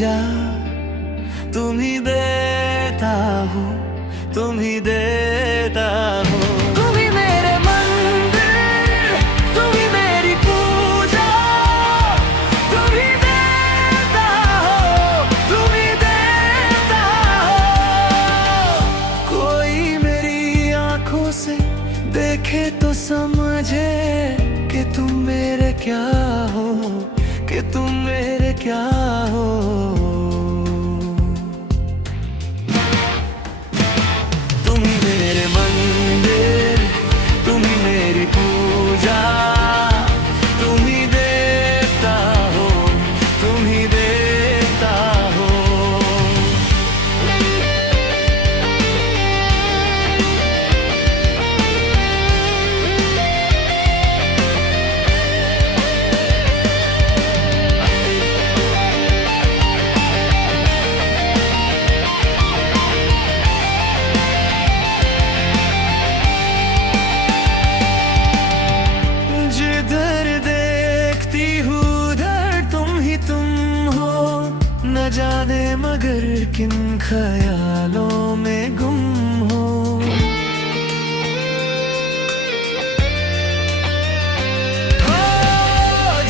पूजा तुम ही देता हो, तुम ही देता हो। तुम ही मेरे मंदिर, तुम ही मेरी पूजा, तुम ही देता हो, तुम ही देता हो। कोई मेरी आंखों से देखे तो समझे कि तुम मेरे क्या हो, कि तुम मेरे क्या हो। तुम ही मेरे मंदिर, तुम ही मेरी पूजा, तुम ही देता हो, तुम ही देता हो। न जाने मगर किन ख्यालों में गुम हो।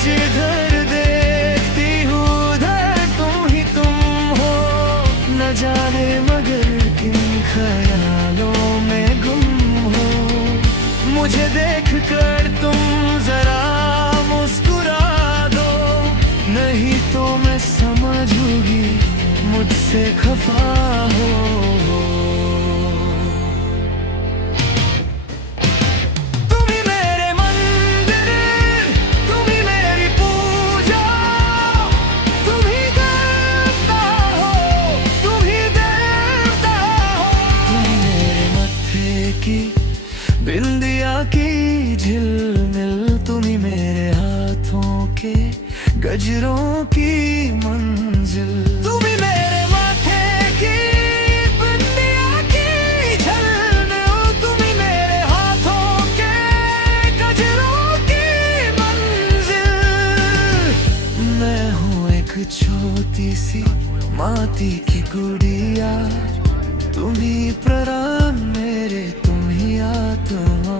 जिधर देखती हूँ उधर तुम हो। न जाने मगर किन ख्यालों में गुम हो। मुझे देख कर तुम जरा मुस्कुरा दो, नहीं तो मैं समझूंगी मुझसे खफा हो। तुम ही मेरे मंदिर, तुम ही मेरी पूजा, तुम ही देवता हो, तुम ही देवता हो। तुम ही मेरे मत्थे की बिंदिया की झिलमिल, तुम ही मेरे हाथों के गजरों की मंजिल। तुम ही मेरे माथे की बिंदिया की झलमिल, तुम ही मेरे हाथों के गजरों की मंजिल। मैं हूँ एक छोटी सी माटी की गुड़िया, तुम ही प्राण मेरे, तुम ही आत्मा।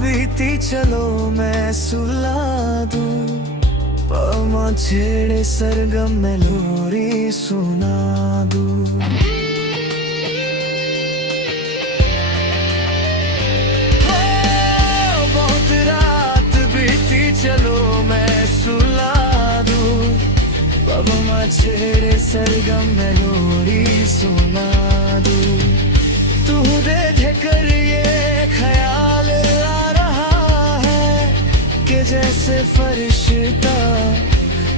बीती चलो मैं सुला दूं, पमा छेड़े सरगम में लोरी सुना दूं। बहुत रात बीती चलो मैं सुला दूं, पमा छेड़े सरगम में लोरी सुना दूं। तू दे कर ये ख्याल जैसे फरिश्ता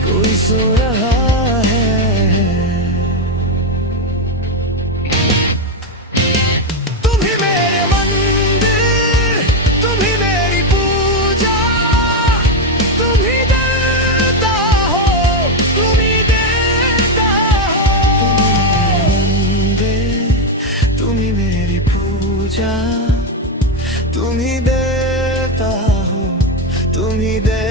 कोई सो रहा है। तुम ही मेरे मंदिर, तुम ही मेरी पूजा, तुम ही देता हो, तुम ही देता हो। तुम ही मेरी पूजा, तुम ही देता हो, तुम ही दे।